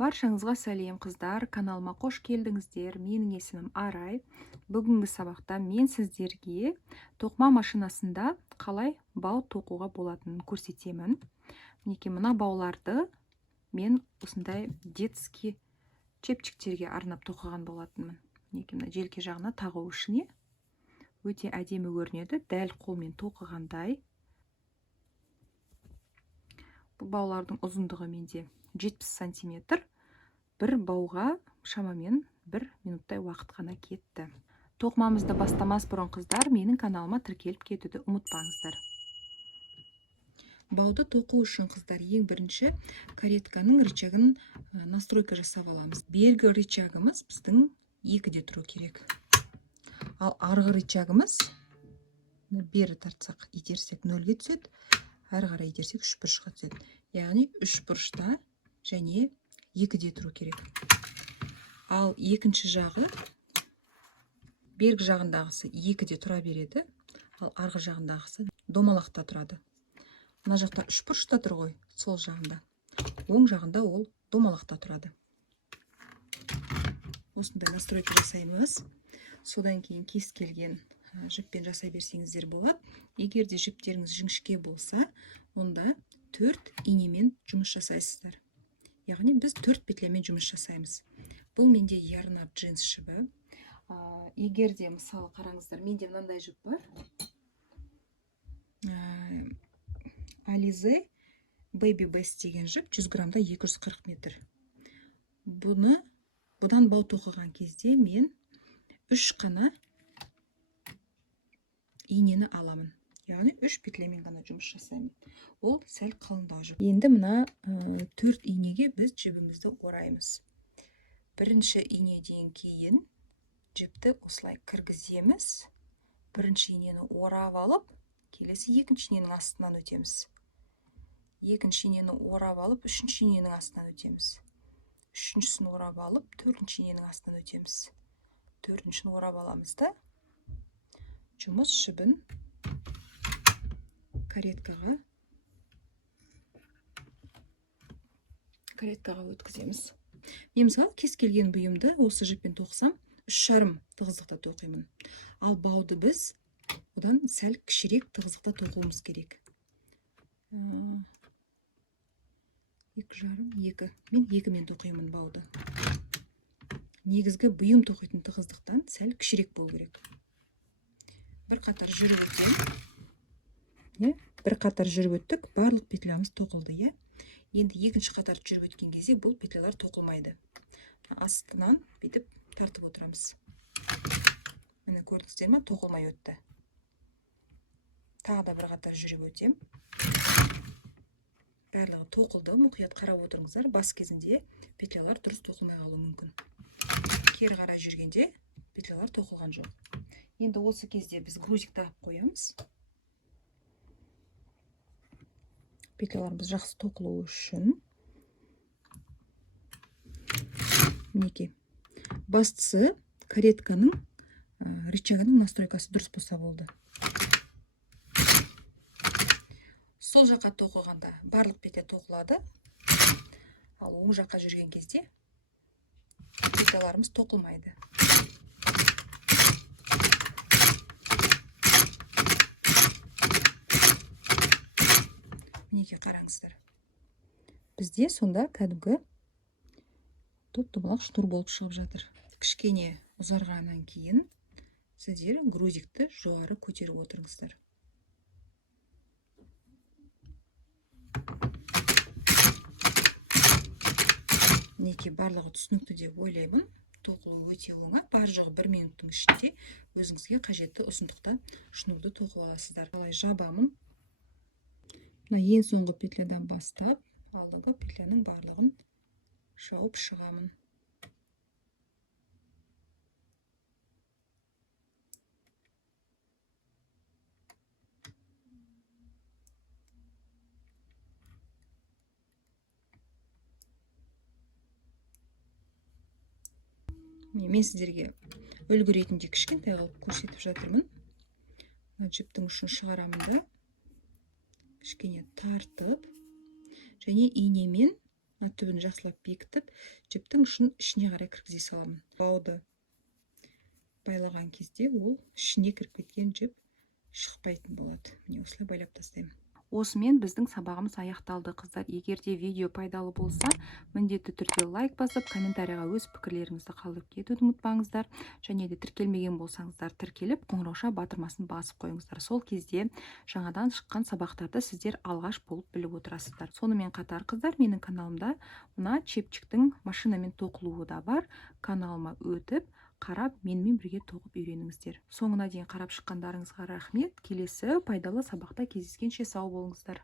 Баршаңызға сәлем қыздар, каналыма қош келдіңіздер. Менің есімім Арай. Бүгінгі сабақта мен сіздерге тоқыма машинасында қалай бау тоқуға болатынын көрсетемін. Мінекей мына бауларды мен осындай детский чепчиктерге арнап тоқыған болатынмын. Мінекей мына желке жағына тағу үшін өте әдемі көрінеді, дәл қолмен тоқығандай. Бұл баулардың ұзындығы менде 70 сантиметр. Бір бауға шамамен 1 минуттай уақыт қана кетті. Тоқымамызды бастамас бұрын қыздар, менің каналыма тіркеліп кетуді ұмытпаңыздар. Бауды тоқу үшін қыздар, ең бірінші каретканың рычагын настройка жасап аламыз. Бергі рычагымыз біздің 2-де тұру керек. Ал арғы рычагымыз бері тартсақ, итерсек 0-ге түседі, әрі қарай итерсек 3 бұрышқа түседі. Яғни 3 бұрышта және 2-де тұру керек. Ал екінші жағы, бергі жағындағысы 2-де тұра береді, ал арғы жағындағысы домалақта тұрады. Мына жақта 3 бұрышта тұр ғой, сол жағында. Оң жағында ол домалақта тұрады. Осындай настройка жасаймыз. Содан кейін кез келген жіппен жасай берсеңіздер болады. Егер де жіптеріңіз жіңішке болса, онда 4 инемен жұмыс жасайсыздар. Яғни біз 4 петлямен жұмыс жасаймыз. Бұл менде ярнап джинс жібі. Егер де мысалы қараңыздар, менде мынандай жіп бар. Alize Baby Best деген жіп 100 грамда 240 метр. Бұдан бау тоқыған кезде мен 3 қана инені аламын. Яғни 3 петлямен ғана жұмыс жасаймын. Ол сәл қалыңдау жіп. Енді мына 4 инеге біз жібімізді ораймыз. Бірінші инеден кейін жіпті осылай кіргіземіз. Бірінші инені орап алып, келесі екінші иненің астынан өтеміз. Екінші инені орап алып, үшінші иненің астынан өтеміз. Үшіншісін орап алып, төртінші иненің астынан өтеміз. Төртіншісін орап аламыз да, жұмыс жібін кареткаға өткіземіз. Мен мысалы кез келген бұйымды осы жіппен тоқысам, 3,5 тығыздықта тоқимын. Ал бауды біз одан сәл кішірек тығыздықта тоқуымыз керек. 2,5-2. Мен 2-мен тоқимын бауды. Негізгі бұйым тоқитын тығыздықтан сәл кішірек болу керек. Бір қатар жүріп өттік, барлық петлямыз тоқылды. Енді екінші қатар жүріп өткен кезде бұл петлялар тоқылмайды. Астынан бетіп тартып отырамыз. Міне көрдіңіздер ме, тоқылмай өтті. Тағы да бір қатар жүріп өтем. Барлығы тоқылды, мұқият қарап отырыңыздар. Бас кезінде петлялар дұрыс тоқылмай қалуы мүмкін. Кері қарай жүргенде петлялар тоқылған жоқ. Енді осы кезде біз грузик тағып қоямыз. Петляларымыз жақсы тоқылуы үшін. Мінекей. Бастысы каретканың рычагының настройкасы дұрыс болса болды. Сол жаққа тоқығанда барлық петля тоқылады. Ал оң жаққа жүрген кезде петляларымыз тоқылмайды. Мінекей қараңыздар. Бізде сонда кәдімгі топ-томалақ шнур болып шығып жатыр. Кішкене ұзарғаннан кейін сіздер грузикті жоғары көтеріп отырыңыздар. Мінекей барлығы түсінікті деп ойлаймын. Тоқылу өте оңай. Бар жоғы 1 минуттың ішінде өзіңізге қажетті ұзындықта шнурды тоқып аласыздар. Қалай жабамын. Ең соңғы петлядан бастап, алдыңғы петляның барлығын шауып шығамын. Мен сіздерге үлгі ретінде кішкентай қылып көрсетіп жатырмын. Жіптің ұшын шығарамын да, кішкене тартып, және инемен мына түбін жақсылап бекітіп, жіптің ұшын ішіне қарай кіргізе саламын. Бауды байлаған кезде ол ішіне кіріп кеткен жіп шықпайтын болады. Міне осылай байлап тастаймын. Осымен біздің сабағымыз аяқталды, қыздар. Егер де видео пайдалы болса, міндетті түрде лайк басып, комментарийға өз пікірлеріңізді қалдырып кетуді ұмытпаңыздар. Және де тіркелмеген болсаңыздар, тіркеліп, қоңырауша батырмасын басып қойыңыздар. Сол кезде жаңадан шыққан сабақтарды сіздер алғаш болып біліп отырасыздар. Сонымен қатар, қыздар, менің каналымда мына чепчиктің машинамен тоқылуы да бар. Каналыма өтіп, қарап, менімен бірге тоқып үйреніңіздер. Соңына дейін қарап шыққандарыңызға рахмет. Келесі пайдалы сабақта кездескенше сау болыңыздар.